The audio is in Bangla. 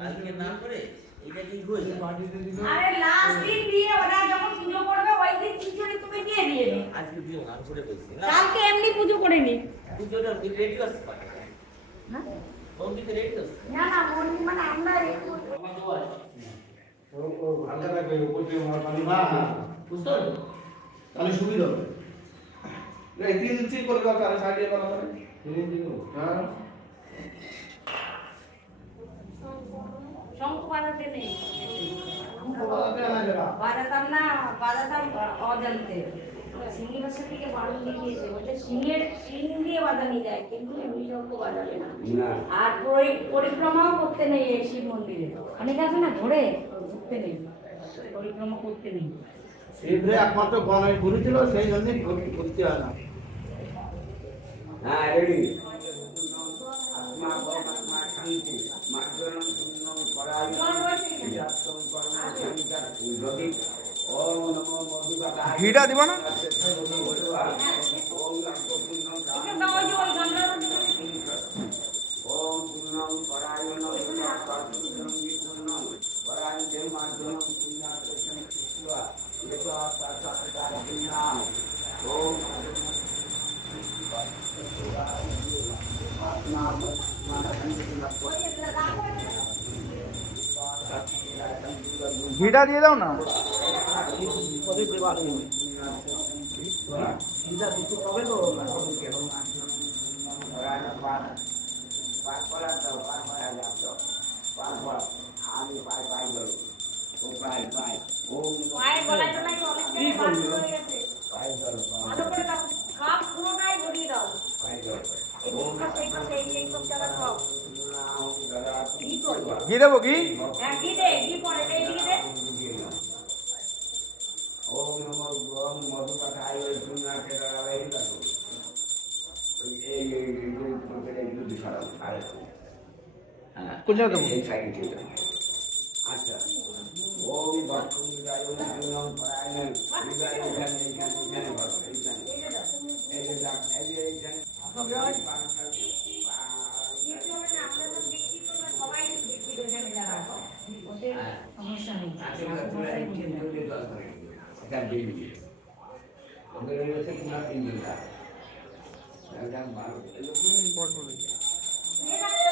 কালকে না করে এটা কি হয়েছে? আরে লাস্ট দিন দিয়ে ওরা যখন পুজো করবে ওই দিন খিচুড়ি তুমি দিয়ে দিও। আজকে দিও না করে কইছি না। কালকে এমনি পুজো করে নি। পুজোটা রেডি আছে পারে। হ্যাঁ? বৌদিতে রেডি আছে। না না বৌদি মানে আমরা একটু ও হালকা রাখবে উপরে পানি না বুঝছো? তাহলে সুবিধা হবে এই তিন ঠিক করে দাও তাহলে সাইডে করা হবে হ্যাঁ শঙ্খ বাজাতে নেই। না বাজাতাম অজান্তে। সিঙ্গি ভাষা থেকে বাড়ি নিয়েছে বলে সিং দিয়ে বাজানি যায় কিন্তু এমনি শঙ্খ বাজাবে না। আর পরিক্রমাও করতে নেই এই শিব মন্দিরে। অনেক আছে না ঘোরে ঘুরতে নেই, পরিক্রমা করতে নেই। শিবরে একমাত্র গণের গুরু ছিল সেই জন্যই করতে হয় না হ্যাঁ রেডি ঘিটা দিব না ঘিটা দিয়ে দাও না পায়ের গলায় টলায় অনেক জায়গায় বাদ হয়ে গেছে। ভালো করে দাও, সব পুরোটাই ভরিয়ে দাও। এই সব জায়গা সব ঘি পড়বে। ঘি দেবো ঘি হ্যাঁ ঘি দে, ঘি পড়ে দে, এদিকে দে। ওম নমো ওম মধুকাঠায় ওই পুণ্যাকে দাঁড়াই থাকো এই কোন জায়গায় দেবো আচ্ছা ওম ভক্তবিদায় ওম পুণ্যম পরায়ণ বিদায় এখানে এই যে যাক এই যে এইখানে কিছু হবে না, আমরা তো দেখছি তো না, সবাই দেখছি ওখানে যারা। ওদের সমস্যা নেই। এটা বেরিয়ে ওদের রয়েছে কিনা তিন দিন এটা ভালো বড় বড় এ রাখতে